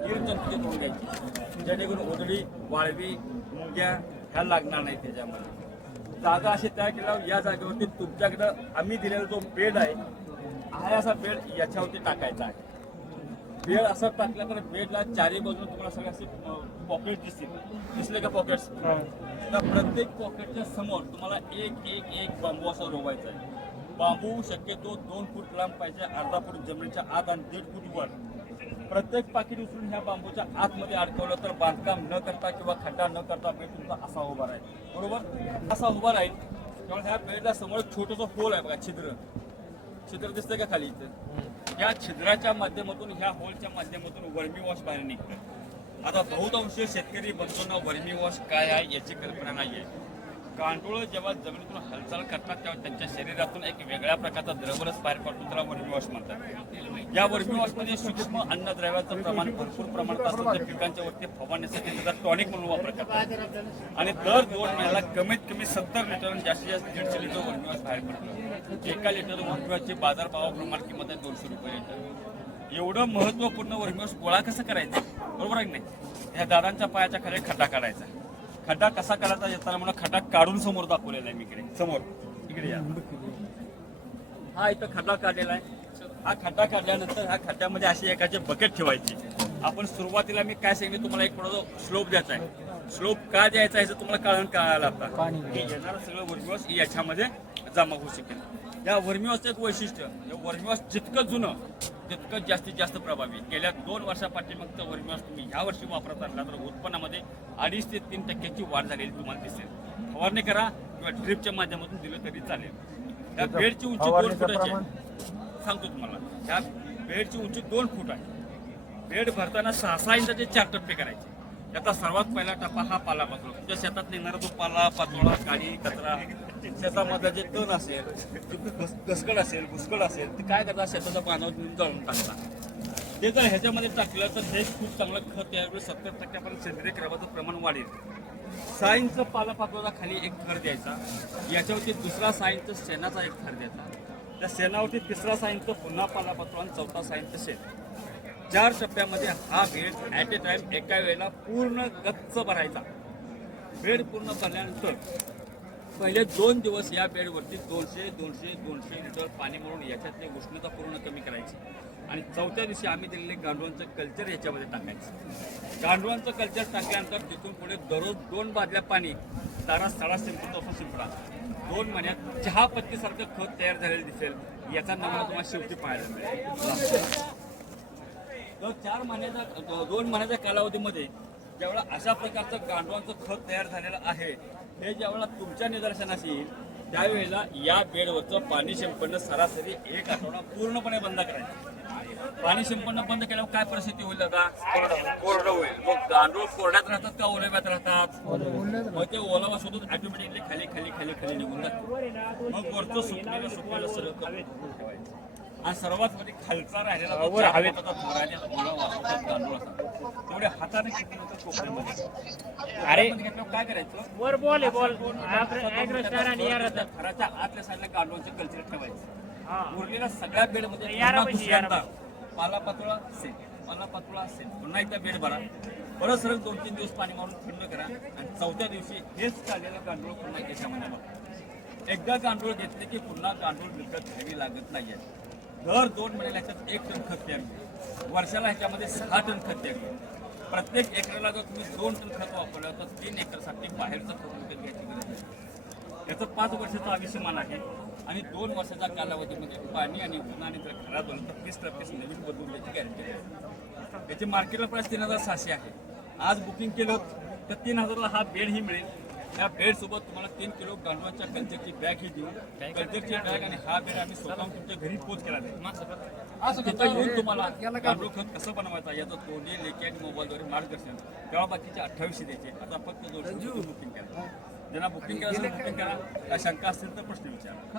घ्यायची. जेणेकरून उदळी वाळवी मुंग्या ह्या लागणार नाही त्याच्यामध्ये. जागा अशी तयार केल्यावर या जागेवरती तुमच्याकडं आम्ही दिलेला जो बेड आहे आहे असा बेड याच्यावरती टाकायचा आहे. बेड असं टाकलं तर बेडला चारी बाजूला तुम्हाला सगळे असे पॉकेट दिसतील. दिसले का पॉकेट्स तर प्रत्येक पॉकेटच्या समोर तुम्हाला एक एक एक बांबू असा रोवायचा आहे. बांबू शक्यतो दोन फूट लांब पाहिजे अर्धा फूट जमिनीच्या आत आणि दीड फूट वर. प्रत्येक पाकिट उचलून ह्या बांबूच्या आतमध्ये अडकवलं तर बांधकाम न करता किंवा खड्डा न करता बेड तुमचा असा उभा राहील. बरोबर? असा उभा राहील. त्यामुळे ह्या बेडला समोर छोटंसं होल आहे बघा छिद्र. छिद्र दिसतंय का खाली इथं? या छिद्राच्या माध्यमातून ह्या होलच्या माध्यमातून वर्मी वॉश बाहेर निघतं आता बहुतांश शेतकरी बंधूंना वर्मी वॉश काय आहे याची कल्पना नाही आहे गांडूळ जेव्हा जमिनीतून हालचाल करतात तेव्हा त्यांच्या शरीरातून एक वेगळ्या प्रकारचा द्रवरस बाहेर पडतो. त्याला वर्मी वॉश म्हणतात. या वर्मी वॉशमध्ये सूक्ष्म अन्नद्रव्याचं प्रमाण भरपूर प्रमाणात असतं. ते पिकांच्या वरती फवारण्यासाठी त्याचा टॉनिक म्हणून वापर करतात. आणि दर दोन महिन्याला कमीत कमी सत्तर लिटर जास्तीत जास्त दीडशे लिटर वर्मी वॉश बाहेर पडतं एका लिटर वर्मी वॉशची बाजारभावाप्रमाणे किंमत आहे दोनशे रुपये लिटर. एवढं महत्त्वपूर्ण वर्मिवस गोळा कसं करायचं? बरोबर आहे नाही? ह्या दादांच्या पायाच्या खाली खड्डा काढायचा. खड्डा कसा काढायचा? येताना म्हणून खड्डा काढून समोर दाखवलेला आहे मी इकडे. समोर. इकडे या. हा इथं खड्डा काढलेला आहे. हा खड्डा काढल्यानंतर ह्या खड्ड्यामध्ये अशी एकाची बकेट ठेवायची. आपण सुरुवातीला मी काय सांगितलं तुम्हाला एक थोडा स्लोप द्यायचा आहे. स्लोप का द्यायचा आहे याचं तुम्हाला कारण कळायला आता की येणारं सगळं वर्मिवस याच्यामध्ये जमा होऊ शकेल. या वर्मिवसचं एक वैशिष्ट्य वर्मिवस जितकं जुनं तितकं जास्तीत जास्त प्रभावी. गेल्या दोन वर्षापाठीमागचं वर्मिवस तुम्ही ह्या वर्षी वापरत आणला तर उत्पन्नामध्ये अडीच ते तीन टक्क्याची वाढ झालेली तुम्हाला दिसेल. फवारणी करा किंवा ड्रिपच्या माध्यमातून दिलं तरी चालेल. त्या बेडची उंची दोन फुटाची आहे. सांगतो तुम्हाला. त्या बेडची उंची दोन फूट आहे. बेड भरताना सहा सहा इंचाचे चार टप्पे करायचे. त्याचा सर्वात पहिला टप्पा हा पाला पाचोळा तुमच्या शेतात निघणारा जो पाला पाचोळा काडी कचरा शेतामधला जे तण असेल घसकड असेल घुसकड असेल ते काय करतात? शेताच्या पानावर नेऊन जाळून टाकतात. ते जर ह्याच्यामध्ये टाकलं तर हे खूप चांगलं खत होईल सत्तर टक्क्यापर्यंत सेंद्रिय क्रमाचं प्रमाण वाढेल. सहा इंच खाली एक थर द्यायचा. याच्यावरती दुसरा सहा इंच शेणाचा एक थर द्यायचा. त्या शेणावरती तिसरा सहा इंच पुन्हा पालापाचोळा आणि चौथा सहा इंच शेण चार टप्प्यामध्ये हा बेड ॲट ए टाईम एका वेळेला पूर्ण गच्च भरायचा. बेड पूर्ण भरल्यानंतर पहिले दोन दिवस या बेडवरती दोनशे दोनशे दोनशे लिटर पाणी म्हणून याच्यातली उष्णता पूर्ण कमी करायची. आणि चौथ्या दिवशी आम्ही दिलेले गांडुळांचं कल्चर याच्यामध्ये टाकायचं. गांडुळांचं कल्चर टाकल्यानंतर तिथून पुढे दररोज दोन बादल्या पाणी तारा सडा शिंपू तसं शिंपडा दोन महिन्यात चहा पत्तीसारखं खत तयार झालेलं दिसेल. याचा नमुना तुम्हाला शेवटी पाहायला मिळेल. तर चार महिन्याचा दोन महिन्याच्या कालावधीमध्ये ज्यावेळेला अशा प्रकारचं गांडवांचं खत तयार झालेलं आहे हे ज्यावेळेला तुमच्या निदर्शनास येईल त्यावेळेला या बेडवरचं पाणी शिंपडणं सरासरी एक आठवडा पूर्णपणे बंद करायचं. पाणी शिंपडणं बंद केल्यावर काय परिस्थिती होईल दादा? कोरडं होईल. मग गांडूळ कोरड्यात राहतात का ओल्याव्यात राहतात? मग ते ओलावा शोधून ऑटोमॅटिकली खाली खाली खाली खाली निघून जातात मग वरचं सुकलेलं सुकलेलं सगळं ठेवायचं आणि सर्वात मध्ये खालचा राहिलेला चार बोटाचा थर आहे, त्याला मुळं वापरतात गांडूळ तेवढे हाताने घेतले होते अरे काय करायचं? वर बोल आहे, बोल आणि यार थराच्या आतल्या साईडला गांडूळचे कल्चर ठेवायचं. हा. उरलेल्या सगळ्या बेडमध्ये यारा दुसऱ्यांदा पाला पातोळा सेट पाला पातोळा सेट पुन्हा एकदा बेड भरा. परत सरळ दोन तीन दिवस पाणी मारून थंड करा. आणि चौथ्या दिवशी हेच काढलेलं गांडूळ पुन्हा याच्यामध्ये भरा एकदा गांडूळ घेतले की पुन्हा गांडूळ विकत घ्यावी लागत नाहीये. दर दोन महिन्याला ह्याच्यात एक टन खत होईल वर्षाला ह्याच्यामध्ये सहा टन खत होईल प्रत्येक एकराला जर तुम्ही दोन टन खत वापरलं तर तीन एकरसाठी बाहेरचं खत विकत घ्यायची गरज आहे याचं पाच वर्षाचं आयुष्यमान आहे आणि दोन वर्षाच्या कालावधीमध्ये पाणी आणि ऊन आणि जर खराब झालं तर पीस तर नवीन बदलून त्याची गॅरंटी आहे. याची मार्केटला प्राईस तीन हजार सहाशे आहे. आज बुकिंग केलं तर तीन हजारला हा बेड ही मिळेल. त्या बेड सोबत तुम्हाला तीन किलो गांडवाच्या कल्चरची बॅग ही देऊ. कल्चरची बॅग आणि हा बेड आम्ही स्वतः तुमच्या घरी पोच केला जाईल तिथं येऊन तुम्हाला गांडूळ खत कसं बनवायचं याचं तोंडी लेखी आणि मोबाईलद्वारे मार्गदर्शन. तेव्हा बाकीचे अठ्ठावीसशे द्यायचे. आता फक्त दोनशे बुकिंग करा. ज्यांना बुकिंग करायचं बुकिंग करा. शंका असतील तर प्रश्न विचारा.